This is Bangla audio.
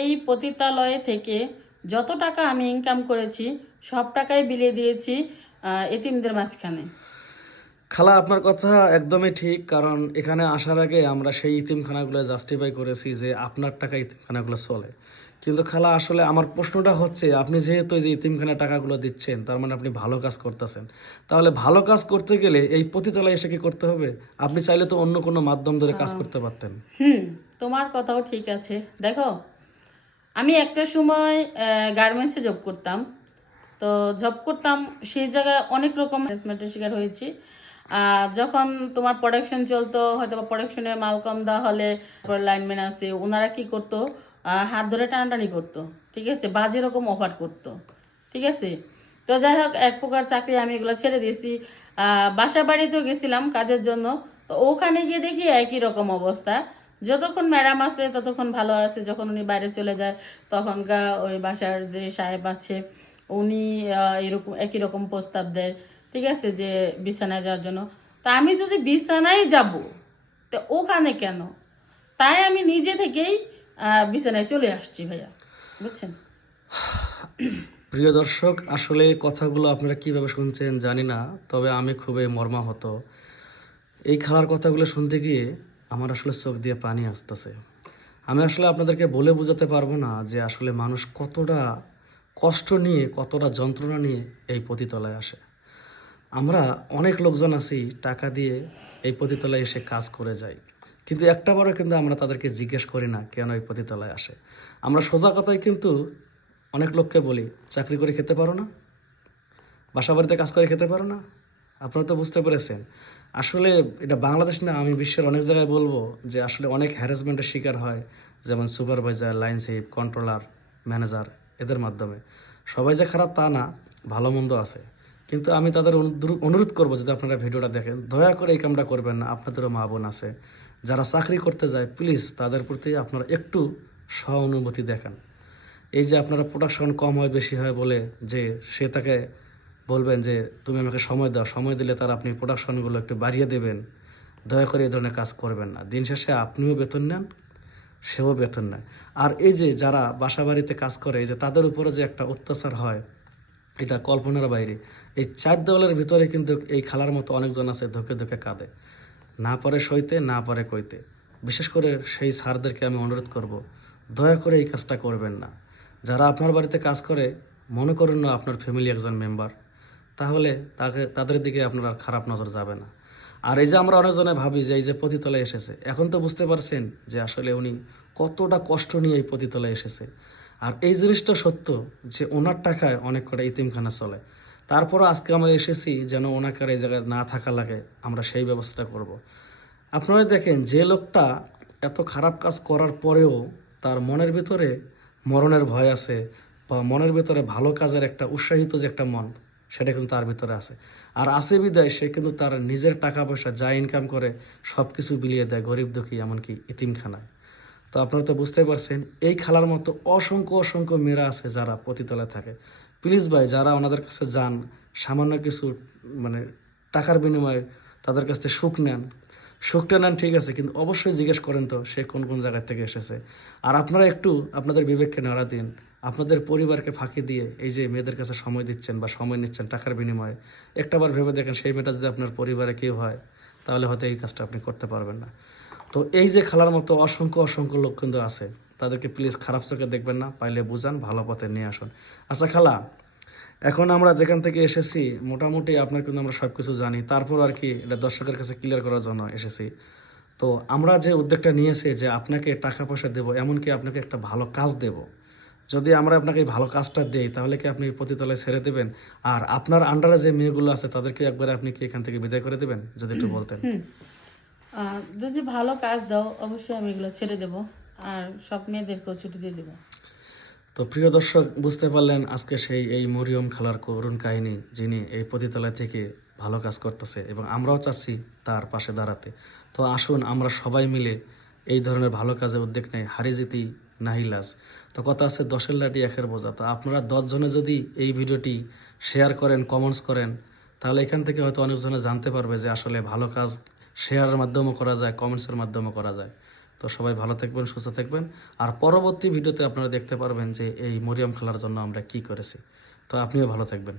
এই পতিতালয় থেকে যত টাকা আমি ইনকাম করেছি সব টাকাই বিলিয়ে দিয়েছি এতিমদের মাঝখানে। খালা, আপনার কথা একদমই ঠিক। কারণ এখানে আসার আগে আমরা সেই ইতিমখানাগুলো জাস্টিফাই করেছি যে আপনার টাকা ইতিমখানাগুলো চলে। কিন্তু খালা, আসলে আমার প্রশ্নটা হচ্ছে, আপনি যেহেতু এই যে ইতিমখানা টাকাগুলো দিচ্ছেন, তার মানে আপনি ভালো কাজ করতেছেন। তাহলে ভালো কাজ করতে গেলে এই পতিতলায় এসে কি করতে হবে? আপনি চাইলে তো অন্য কোনো মাধ্যম ধরে কাজ করতে পারতেন। তোমার কথাও ঠিক আছে। দেখো, আমি একটা সময় গার্মেন্টসে জব করতাম। তো জব করতাম, সেই জায়গায় অনেক রকম হ্যারাসমেন্টের শিকার হয়েছি। যখন তোমার প্রোডাকশন চলতো, হয়তো বা প্রোডাকশনের মাল কম দেওয়া হলে লাইনম্যান আছে, ওনারা কি করতো, হাত ধরে টানাটানি করতো, ঠিক আছে, বাজে রকম অফার করতো, ঠিক আছে। তো যাই হোক, এক প্রকার চাকরি আমি এগুলো ছেড়ে দিয়েছি। বাসা বাড়িতেও গেছিলাম কাজের জন্য। তো ওখানে গিয়ে দেখি একই রকম অবস্থা। যতক্ষণ ম্যাডাম আছে ততক্ষণ ভালো আছে, যখন উনি বাইরে চলে যায় তখন ওই বাসার যে সাহেব আছে উনি এরকম একই রকম প্রস্তাব দেয়, ঠিক আছে, যে বিছানায় যাওয়ার জন্য। তা আমি যদি বিছানায় যাব, তো ওখানে কেন? তাই আমি নিজে থেকেই বিছানায় চলে আসছি ভাইয়া, বুঝছেন। প্রিয় দর্শক, আসলে কথাগুলো আপনারা কিভাবে শুনছেন জানি না, তবে আমি খুবই মর্মাহত। এই খালার কথাগুলো শুনতে গিয়ে আমার আসলে চোখ দিয়ে পানি আসতেছে। আমি আসলে আপনাদেরকে বলে বোঝাতে পারবো না যে আসলে মানুষ কতটা কষ্ট নিয়ে, কতটা যন্ত্রণা নিয়ে এই পতিতলায় আসে। আমরা অনেক লোকজন আছি টাকা দিয়ে এই পতিতলায় এসে কাজ করে যাই, কিন্তু একটাবারও কিন্তু আমরা তাদেরকে জিজ্ঞেস করি না কেন এই পতিতলায় আসে। আমরা সোজা কথাই কিন্তু অনেক লোককে বলি, চাকরি করে খেতে পারো না, বাসা বাড়িতে কাজ করে খেতে পারো না। আপনারা তো বুঝতে পেরেছেন। আসলে এটা বাংলাদেশ না, আমি বিশ্বের অনেক জায়গায় বলবো যে আসলে অনেক হ্যারাসমেন্টের শিকার হয়, যেমন supervisor, line chief, controller, manager, এদের মাধ্যমে। সবাই যে খারাপ তা না, ভালো মন্দ আছে। কিন্তু আমি তাদের অনুরোধ করবো, যদি আপনারা ভিডিওটা দেখেন, দয়া করে এই কামটা করবেন না। আপনাদেরও মা বোন আছে যারা চাকরি করতে যায়, প্লিজ তাদের প্রতি আপনারা একটু সহানুভূতি দেখান। এই যে আপনারা প্রোডাকশন কম হয় বেশি হয় বলে যে সে তাকে বলবেন যে তুমি আমাকে সময় দাও, সময় দিলে তার আপনি প্রোডাকশনগুলো একটু বাড়িয়ে দেবেন, দয়া করে এই ধরনের কাজ করবেন না। দিন শেষে আপনিও বেতন নেন, সেও বেতন নেয়। আর এই যে যারা বাসা বাড়িতে কাজ করে, এই যে তাদের উপরে যে একটা অত্যাচার হয়, এটা কল্পনার বাইরে। এই চার দেওয়ালের ভিতরে কিন্তু এই খালার মতো অনেকজন আছে ধকে ধকে কাঁদে, না পারে সইতে, না পারে কইতে। বিশেষ করে সেই স্যারদেরকে আমি অনুরোধ করব, দয়া করে এই কাজটা করবেন না। যারা আপনার বাড়িতে কাজ করে, মনে করুন না আপনার ফ্যামিলি একজন মেম্বার, তাহলে তাদের দিকে আপনার আর খারাপ নজর যাবে না। আর এই যে আমরা অনেকজনে ভাবি যে এই যে পতিতলায় এসেছে, এখন তো বুঝতে পারছেন যে আসলে উনি কতটা কষ্ট নিয়ে এই পতিতলায় এসেছে। আর এই জিনিসটা সত্য যে ওনার টাকায় অনেক কটা ইতিমখানা চলে। তারপরও আজকে আমরা এসেছি যেন ওনাকে আর এই জায়গায় না থাকা লাগে, আমরা সেই ব্যবস্থা করব। আপনারা দেখেন, যে লোকটা এত খারাপ কাজ করার পরেও তার মনের ভিতরে মরণের ভয় আছে, বা মনের ভিতরে ভালো কাজের একটা উৎসাহিত যে একটা মন, সেটা কিন্তু তার ভিতরে আছে। আর আছে বিদায় সে কিন্তু তার নিজের টাকা পয়সা যা ইনকাম করে সব কিছু বিলিয়ে দেয় গরিব দুঃখী, এমনকি ইতিমখানায়। তো আপনারা তো বুঝতে পারছেন, এই খেলার মতো অসংখ্য অসংখ্য মেয়েরা আছে যারা পতিতলায় থাকে। প্লিজ ভাই, যারা ওনাদের কাছে যান, সামান্য কিছু মানে টাকার বিনিময়ে তাদের কাছ থেকে সুখটা নেন, ঠিক আছে, কিন্তু অবশ্যই জিজ্ঞেস করেন তো সে কোন কোন জায়গা থেকে এসেছে। আর আপনারা একটু আপনাদের বিবেককে নাড়া দিন। আপনাদের পরিবারকে ফাঁকি দিয়ে এই যে মেয়েদের কাছে সময় দিচ্ছেন বা সময় নিচ্ছেন টাকার বিনিময়ে, একটাবার ভেবে দেখেন সেই মেয়েটা যদি আপনার পরিবারে কেউ হয়, তাহলে হয়তো এই কাজটা আপনি করতে পারবেন না। তো এই যে খেলার মতো অসংখ্য অসংখ্য লোক কিন্তু আছে, তাদেরকে প্লিজ খারাপ চোখে দেখবেন না, পাইলে বুঝান, ভালো পথে নিয়ে আসুন। আচ্ছা খালা, এখন আমরা যেখান থেকে এসেছি মোটামুটি আপনার কিন্তু আমরা সব কিছু জানি, তারপর আর কি এটা দর্শকের কাছে ক্লিয়ার করার জন্য এসেছি। তো আমরা যে উদ্যোগটা নিয়েছি যে আপনাকে টাকা পয়সা দেবো, এমনকি আপনাকে একটা ভালো কাজ দেব, যদি আমরা আপনাকে এই ভালো কাজটা দেই তাহলে কি আপনি পতিতলায় ছেড়ে দেবেন? আর আপনার আন্ডারে যে মেয়েগুলো আছে তাদেরকে একবারে আপনি কি এখান থেকে বিদায় করে দেবেন, যদি একটু বলতেন। যদি ভালো কাজ দাও অবশ্যই আমি এগুলো ছেড়ে দেবো, আর সব মেয়েদেরকেও ছুটি দিয়ে দেবো। তো প্রিয় দর্শক, বুঝতে পারলেন আজকে সেই এই মরিয়ম খালার করুণ কাহিনী, যিনি এই পতিতলা থেকে ভালো কাজ করতেছে এবং আমরাও চাচ্ছি তার পাশে দাঁড়াতে। তো আসুন আমরা সবাই মিলে এই ধরনের ভালো কাজে উদ্যোগ নেই, হারি জিতি নাহিলাস। তো কথা আছে, 10-এর লাঠি 1-এর বোঝা। তো আপনারা 10 জনে যদি এই ভিডিওটি শেয়ার করেন, কমেন্টস করেন, তাহলে এখান থেকে হয়তো অনেকজনে জানতে পারবে যে আসলে ভালো কাজ শেয়ারের মাধ্যমেও করা যায়, কমেন্টসের মাধ্যমেও করা যায়। তো সবাই ভালো থাকবেন, সুস্থ থাকবেন। আর পরবর্তী ভিডিওতে আপনারা দেখতে পারবেন যে এই মরিয়ম খালার জন্য আমরা কি করেছি। তো আপনিও ভালো থাকবেন।